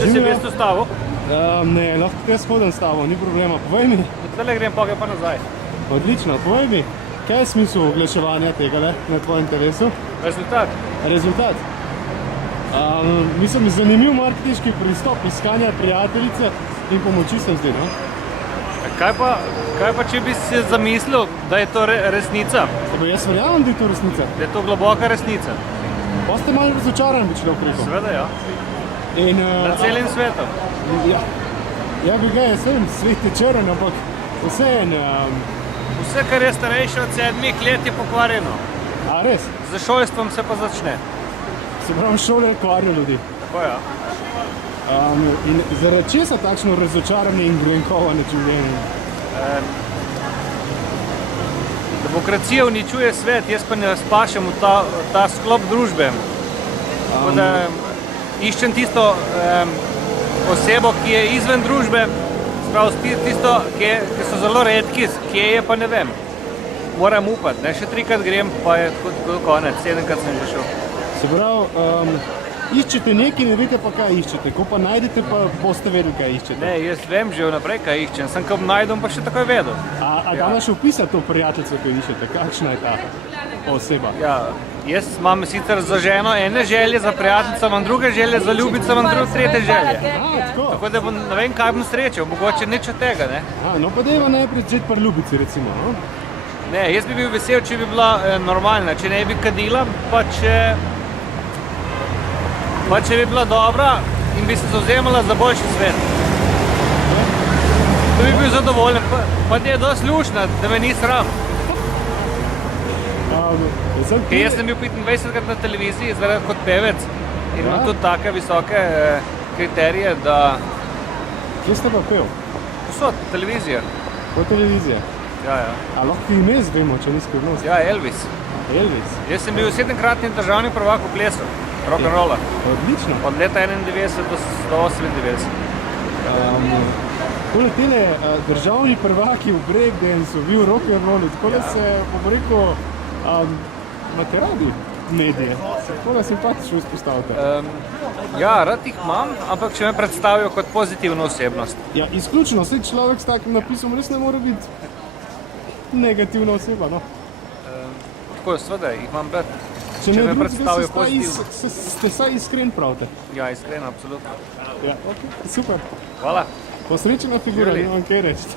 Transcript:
da si v bistvu stavil? Ne, lahko jaz hodim s tabo, ni problema. Povej mi. Zdaj grem pa nazaj. Odlično, povej mi, kaj je smisel oglaševanja tega na tvojem interesu? Rezultat. Rezultat. Mislim, zanimiv marketinški pristop, iskanja prijateljice in pomoči se zdi, no? Kaj pa, če bi si zamislil, da je to resnica? Jaz verjamem, da je to resnica. Da je to globoka resnica. Pa ste malo razočaran, bi človek rekel. Seveda, ja. Na celim svetom. Ja bi ga, jaz vem, svet je črn, ampak vseeno. Vse, kar je starejše od 7 let, je pokvarjeno. A res? Z šolstvom se pa začne. Se pravi, šole kvarijo ljudi. Tako, ja. In zaradi česa takšno razočaranje in grenkovanje življenja? Demokracija uničuje svet, jaz pa ne spašam v ta sklop družbe. Tako da iščem tisto osebo, ki je izven družbe, spravi tisto, ki so zelo redki, kje je pa ne vem. Moram upati, ne, še 3-krat grem, pa je konec, 7-krat sem že šel. Se pravi, iščete nekaj, ne veste pa kaj iščete, ko pa najdete, pa boste vedeli, kaj iščete. Ne, jaz vem že vnaprej, kaj iščem, sem ko najdem, pa še takoj vedel. A danes še opisati to prijateljstvo, ki iščete, kakšna je ta oseba? Ja, jaz imam sicer za ženo ene želje, za prijateljico imam druge želje, za ljubico imam tretje želje. Tako da ne vem, kaj bom srečal, mogoče nič od tega, ne. No pa dajva najprej začeti pri ljubici, recimo, no? Ne, jaz bi bil vesel, če bi bila normalna, če ne bi kadila, pa če bi bila dobra in bi se zavzemala za boljši svet. To bi bil zadovoljen, pa da je dosti luštna, da me ni sram. Jaz sem bil 25-krat na televiziji kot pevec in imam tudi take visoke kriterije, da... Kje ste pa pel? Posod, televizija. Po televiziji? Ja, ja. A lahko ime zvemo, če ni skrivnost? Ja, Elvis. Elvis? Jaz sem bil 7-kratni državni prvak v plesu. Rock'n'rolla. Odlično. Od leta 91 do 98. Tole tele državni prvaki v breakdancu, vi v rock'n'rollu, tako da se, bom rekel, imate radi medije. Tako da simpatično izpostavite. Ja, rad jih imam, ampak če me predstavijo kot pozitivno osebnost. Ja, izključno, vse človek s takim napisom res ne more biti negativna oseba, no. Tako, seveda, jih imam rad. Če me predstavijo pozitivno. Ste saj iskren pravite? Ja, iskren, absolutno. Ja, ok, super. Hvala. Posrečena figura, nimam kaj reči.